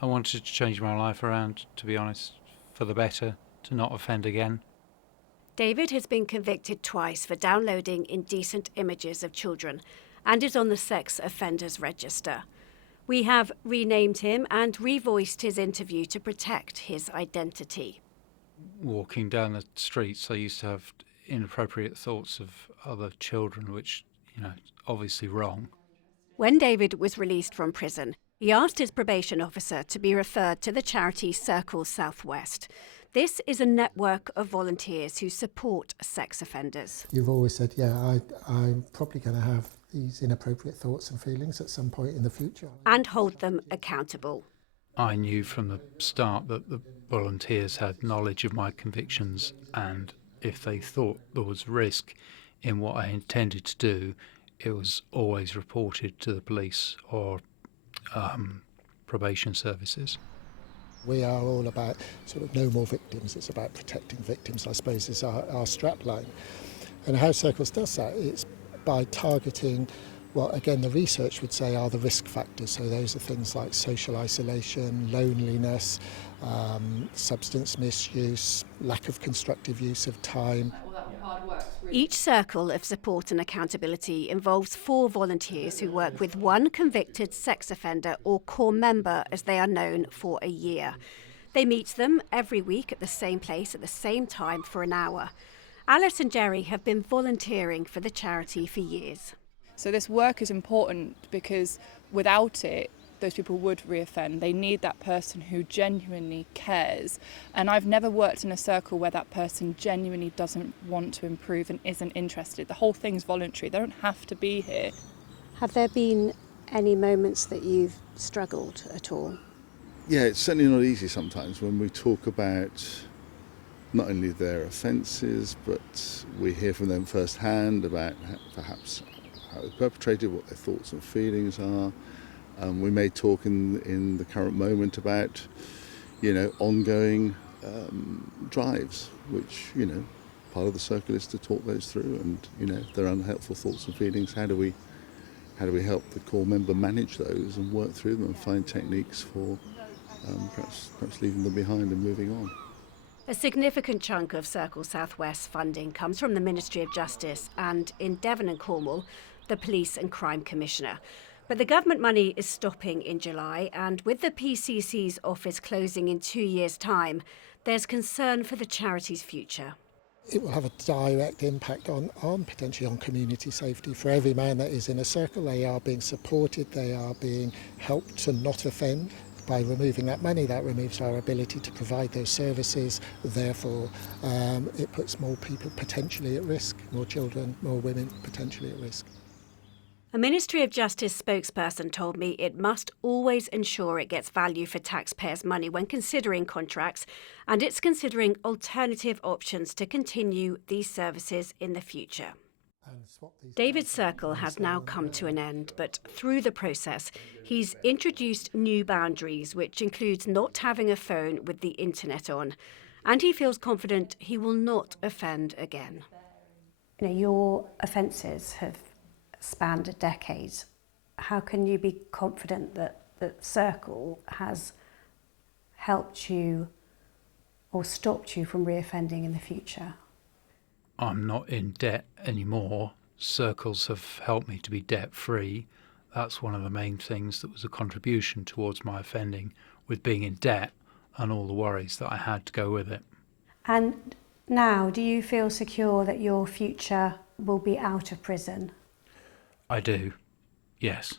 I wanted to change my life around, to be honest, for the better, to not offend again. David has been convicted twice for downloading indecent images of children and is on the sex offenders register. We have renamed him and revoiced his interview to protect his identity. Walking down the streets, I used to have inappropriate thoughts of other children, which, obviously wrong. When David was released from prison, he asked his probation officer to be referred to the charity Circle Southwest. This is a network of volunteers who support sex offenders. You've always said, I'm probably going to have these inappropriate thoughts and feelings at some point in the future. And hold them accountable. I knew from the start that the volunteers had knowledge of my convictions, and if they thought there was risk in what I intended to do, it was always reported to the police or probation services. We are all about sort of no more victims. It's about protecting victims, I suppose, is our strapline. And how Circles does that, it's by targeting what, again, the research would say are the risk factors. So those are things like social isolation, loneliness, substance misuse, lack of constructive use of time. Each circle of support and accountability involves 4 volunteers who work with one convicted sex offender or core member, as they are known, for a year. They meet them every week at the same place at the same time for an hour. Alice and Jerry have been volunteering for the charity for years. So this work is important because without it, those people would reoffend. They need that person who genuinely cares. And I've never worked in a circle where that person genuinely doesn't want to improve and isn't interested. The whole thing's voluntary. They don't have to be here. Have there been any moments that you've struggled at all? Yeah, it's certainly not easy sometimes when we talk about not only their offences, but we hear from them firsthand about perhaps how they perpetrated, what their thoughts and feelings are. We may talk in the current moment about, ongoing drives, which, part of the circle is to talk those through, and, if there are unhelpful thoughts and feelings, how do we help the core member manage those and work through them and find techniques for perhaps leaving them behind and moving on. A significant chunk of Circle Southwest funding comes from the Ministry of Justice and, in Devon and Cornwall, the Police and Crime Commissioner. But the government money is stopping in July, and with the PCC's office closing in 2 years' time, there's concern for the charity's future. It will have a direct impact on potentially on community safety. For every man that is in a circle, they are being supported, they are being helped to not offend. By removing that money, that removes our ability to provide those services. Therefore, it puts more people potentially at risk, more children, more women potentially at risk. A Ministry of Justice spokesperson told me it must always ensure it gets value for taxpayers' money when considering contracts, and it's considering alternative options to continue these services in the future. David's circle has now come to an end, but through the process, he's introduced new boundaries, which includes not having a phone with the internet on, and he feels confident he will not offend again. Your offences have spanned a decade. How can you be confident that the circle has helped you or stopped you from reoffending in the future? I'm not in debt anymore. Circles have helped me to be debt-free. That's one of the main things that was a contribution towards my offending, with being in debt and all the worries that I had to go with it. And now, do you feel secure that your future will be out of prison? I do, yes.